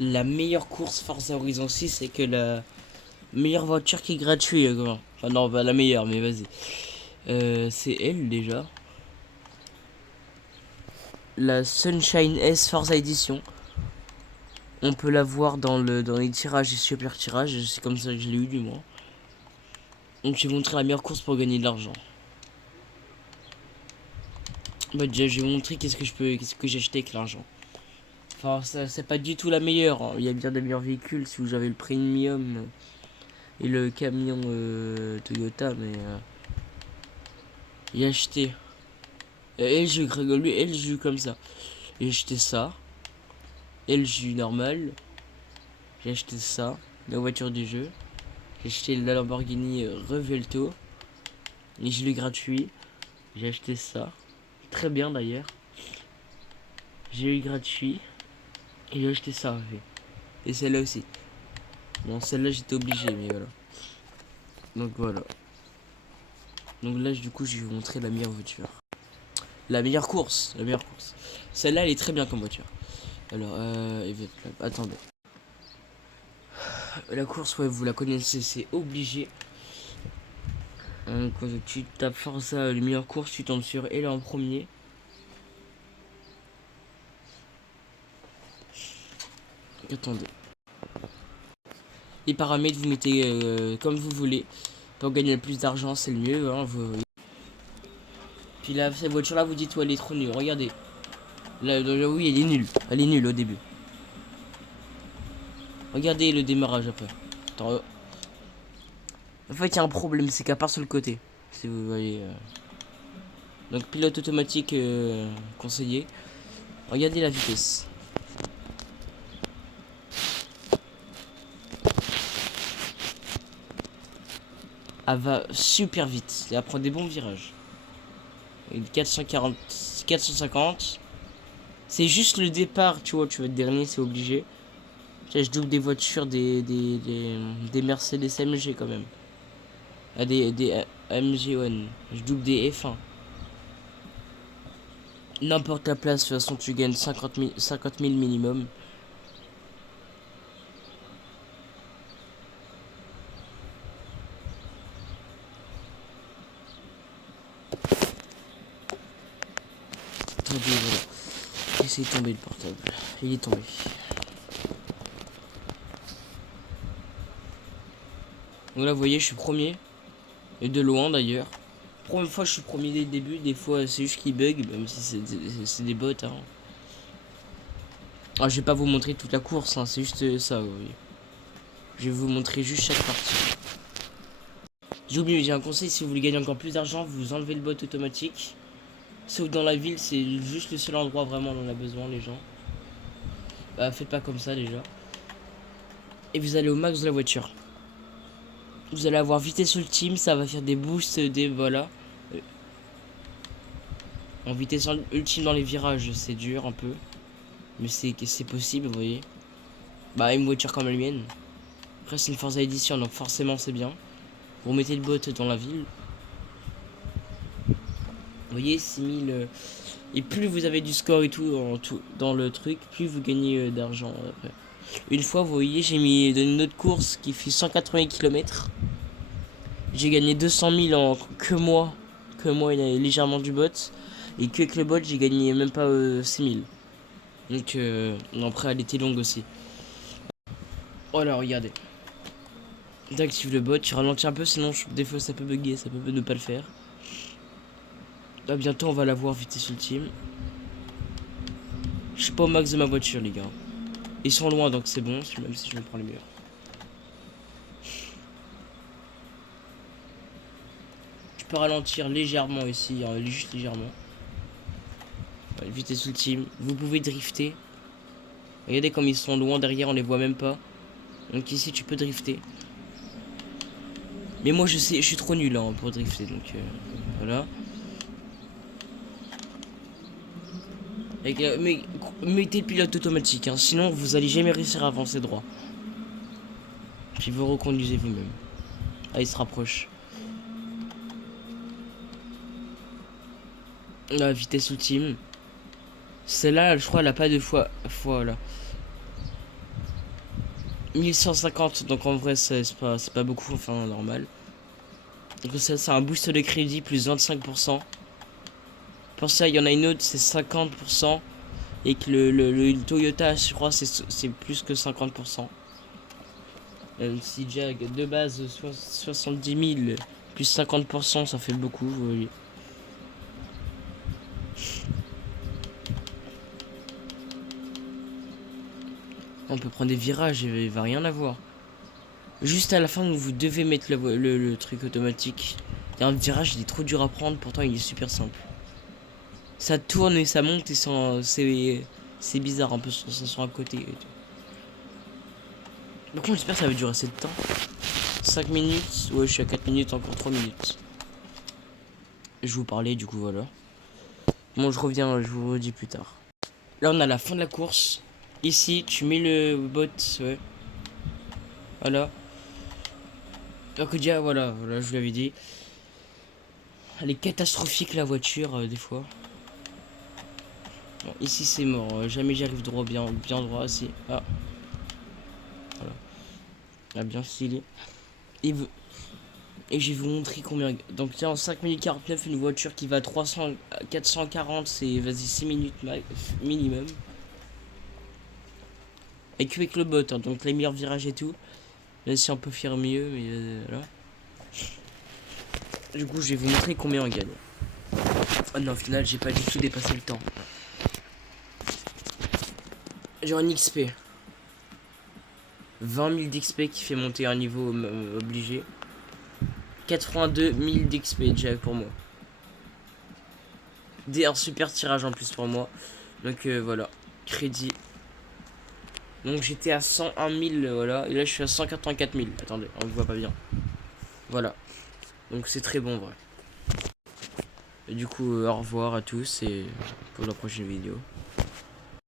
La meilleure course Forza Horizon 6, c'est que la meilleure voiture qui est gratuite, quoi. Enfin, non, pas la meilleure, mais vas-y. C'est elle déjà. La Sunshine S Forza Edition. On peut la voir dans les tirages et super tirages. C'est comme ça que je l'ai eu du moins. Donc je vais vous montrer la meilleure course pour gagner de l'argent. Bah déjà je vais vous montrer qu'est-ce que j'ai acheté avec l'argent. Enfin ça c'est pas du tout la meilleure, hein. Il y a bien des meilleurs véhicules si vous avez le premium et le camion Toyota, mais j'ai acheté. Et j'ai rigolé, et j'ai eu comme ça. J'ai acheté ça. Et le jus normal. J'ai acheté ça. La voiture du jeu. J'ai acheté la Lamborghini Revuelto. Et je l'ai gratuit. J'ai acheté ça. Très bien d'ailleurs. J'ai eu gratuit. Et j'ai acheté ça. Et celle-là aussi. Bon, celle-là j'étais obligé, mais voilà. Donc voilà. Donc là, du coup, je vais vous montrer la meilleure voiture. La meilleure course. La meilleure course. Celle-là, elle est très bien comme voiture. Alors, attendez. La course, ouais, vous la connaissez, c'est obligé. Quand tu tapes Forza, les meilleures courses, tu tombes sur elle en premier. Attendez. Les paramètres, vous mettez comme vous voulez. Pour gagner le plus d'argent, c'est le mieux. Hein, Puis là, cette voiture-là, vous dites, ouais, elle est trop nulle. Regardez. Là, oui, elle est nulle. Elle est nulle au début. Regardez le démarrage après. Attends, en fait, il y a un problème, c'est qu'à part sur le côté. Si vous voyez. Donc, pilote automatique conseillé. Regardez la vitesse. Elle va super vite. Elle prend des bons virages. Et 440, 450. C'est juste le départ, tu vois, tu vas être dernier, c'est obligé. Je double des voitures, des Mercedes AMG quand même. Ah, des AMG One. Je double des F1. N'importe la place, de toute façon, tu gagnes 50 000 minimum. Attendez, voilà. Essayez de tomber le portable. Il est tombé. Donc là, vous voyez, je suis premier. Et de loin d'ailleurs. Première fois, je suis premier dès le début. Des fois, c'est juste qu'il bug, même si c'est des bots. Hein. Ah, je vais pas vous montrer toute la course, hein, c'est juste ça. Oui. Je vais vous montrer juste chaque partie. J'ai oublié, j'ai un conseil, si vous voulez gagner encore plus d'argent, vous enlevez le bot automatique. Sauf dans la ville, c'est juste le seul endroit vraiment où on en a besoin, les gens. Bah, faites pas comme ça déjà. Et vous allez au max de la voiture. Vous allez avoir vitesse ultime, ça va faire des boosts, des voilà. En vitesse ultime dans les virages, c'est dur un peu. Mais c'est possible, vous voyez. Bah, une voiture comme la mienne. Après, c'est une Forza Edition, donc forcément, c'est bien. Vous mettez le bot dans la ville. Vous voyez, 6000. Et plus vous avez du score et tout, dans le truc, plus vous gagnez d'argent après. Une fois, vous voyez, j'ai mis dans une autre course qui fait 180 km. J'ai gagné 200 000 en que moi. Que moi, il a légèrement du bot. Et que avec le bot, j'ai gagné même pas 6000. Donc, après, elle était longue aussi. Voilà, regardez. J'active le bot, je ralentis un peu, sinon des fois ça peut bugger, ça peut ne pas le faire. Là, bientôt on va la voir vitesse ultime. Je suis pas au max de ma voiture, les gars. Ils sont loin, donc c'est bon, même si je me prends le mur. Je peux ralentir légèrement ici, hein, juste légèrement. Ouais, vitesse ultime. Vous pouvez drifter. Regardez comme ils sont loin derrière, on les voit même pas. Donc ici tu peux drifter. Mais moi je sais, je suis trop nul hein, pour drifter, donc voilà. Mais mettez le pilote automatique, hein, sinon vous allez jamais réussir à avancer droit. Puis vous reconduisez vous-même. Ah, il se rapproche. La vitesse ultime. Celle-là, je crois, elle a pas de fois là. 1150, donc en vrai c'est pas beaucoup, enfin normal. Donc ça c'est un boost de crédit plus 25%. Pour ça il y en a une autre c'est 50%. Et que le Toyota je crois c'est plus que 50%. Si déjà de base 70 000 plus 50% ça fait beaucoup, vous voyez. On peut prendre des virages et il va rien avoir. Juste à la fin où vous devez mettre le truc automatique. Il y a un virage, il est trop dur à prendre, pourtant il est super simple. Ça tourne et ça monte et c'est bizarre un peu, ça sent à côté. Donc j'espère que ça va durer assez de temps. 5 minutes, ouais je suis à 4 minutes, encore 3 minutes. Je vous parlais du coup voilà. Bon je reviens, je vous redis plus tard. Là on a la fin de la course. Ici tu mets le bot, ouais. Voilà. Donc déjà voilà, je vous l'avais dit. Elle est catastrophique la voiture des fois. Bon, ici c'est mort, jamais j'arrive droit, bien droit ici. Ah. Voilà. Ah, bien stylé. Et, et je vais vous montrer combien. Donc tiens en 5 minutes 49 une voiture qui va à 300 440 c'est vas-y 6 minutes minimum. Et que avec le bot, hein, donc les meilleurs virages et tout. Là si on peut faire mieux, mais voilà. Du coup je vais vous montrer combien on gagne. Ah non au final j'ai pas du tout dépassé le temps. J'ai un XP. 20 000 d'XP qui fait monter un niveau obligé. 82 000 d'XP déjà pour moi. Un super tirage en plus pour moi. Donc voilà. Crédit. Donc j'étais à 101 000 voilà. Et là je suis à 184 000. Attendez, on ne voit pas bien. Voilà. Donc c'est très bon en vrai. Et du coup au revoir à tous et pour la prochaine vidéo.